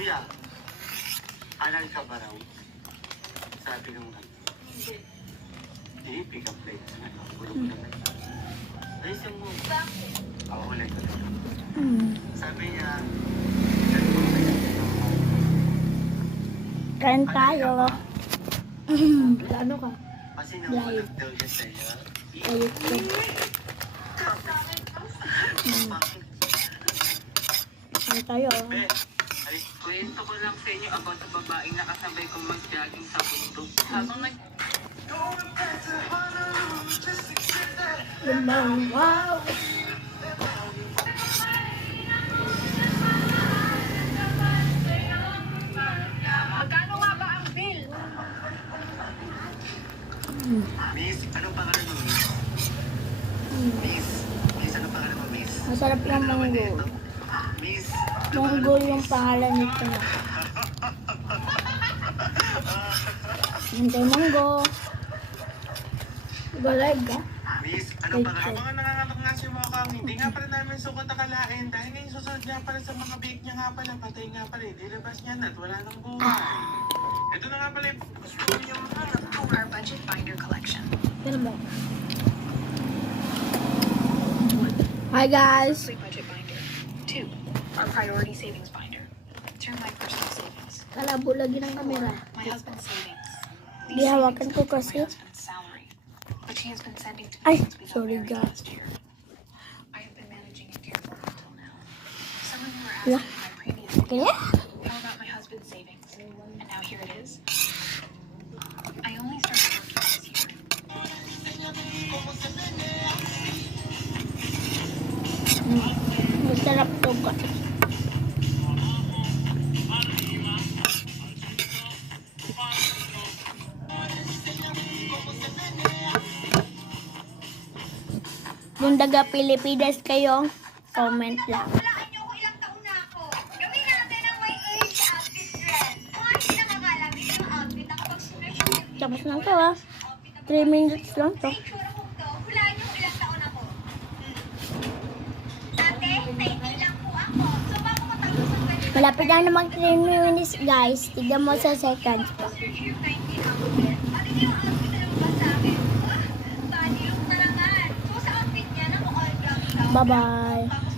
Kuya, halal ka ba raw? Sabi nung hindi, pick up line. Bulog na lang. Ayusin mo. Bakit? Oo, ulit. Hmm. Sabi niya, Kain tayo. Ano ka? kasi nawalag daw niya sa'yo. Ayos ko. Kain tayo. Be, alis, kwento ko lang sa inyo about sa babaeng nakasabay kong mag-jogging sa bundok. Habang nag... Wow! Magkano nga ba ang bill? Miss, anong pangalan mo, Miss? Miss, anong pangalan mo, Miss? Masarap yung manggo. Miss, Manggo yung pangalan nito. Hintay manggo. Galag ka? Miss, anong pangalan? Mga nanganganak nga si Mokang, hindi nga pala namin sukot akalain dahil ngayon susunod nga pala sa mga bake niya nga pala, patay nga pala, dilabas niya na at wala nang buhay. Ito na nga pala yung Our budget binder collection. Pero ba? Hi guys! Monthly budget binder. 2. Our priority savings binder. Through my personal savings. Kalabo lagi ng kamera. My husband's savings. Di hawakan ko kasi. My husband's salary. But he has been sending to Ay, me since we got sorry, married God. last year. I have been managing it carefully until now. Some of you were Yeah. asking in my previous video, Kaya? how about my husband's savings? And now here it is. I only started working this year. Masarap to ka. Kung taga Pilipinas kayo, comment lang. Walaan niyo kung ilang taon na ako. Gawin natin ang may age outfit trend. Kung ano hindi nakakalam, ito yung outfit na kapag special Tapos na to ah. 3 minutes lang to. itsura ko to, hulaan niyo kung ilang taon ako. Ate, 19 lang po ako. So, bago ko tapos ang 20, Malapit na naman 3 minutes guys. Tignan mo sa seconds pa. search yung 19 outfit. At ito yung outfit na lumabas sa akin. Body look na naman. So, sa outfit niya, naka-all black siya. Bye bye. Tapos